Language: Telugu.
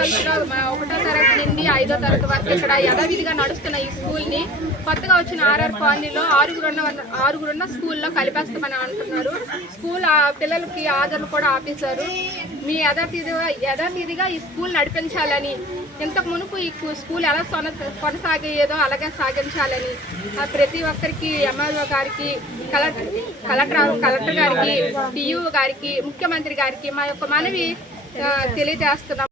వలసలో 1వ తరగతి నుండి 5వ తరగతి వరకు ఇక్కడ యథావిధిగా నడుస్తున్న ఈ స్కూల్ని కొత్తగా వచ్చిన ఆర్ఆర్ కాలనీలో ఆరుగురున్న స్కూల్లో కలిపేస్తామని అంటున్నారు. స్కూల్ పిల్లలకి ఆదరణ కూడా ఆపేశారు. మీ యథావిధిగా ఈ స్కూల్ నడిపించాలని, ఇంతకు మునుపు ఈ స్కూల్ ఎలా కొనసాగేదో అలాగే సాగించాలని ప్రతి ఒక్కరికి ఎమ్మెల్యే గారికి, కలెక్టర్ గారికి, టీయూ గారికి, ముఖ్యమంత్రి గారికి మా యొక్క మనవి తెలియజేస్తున్నాం.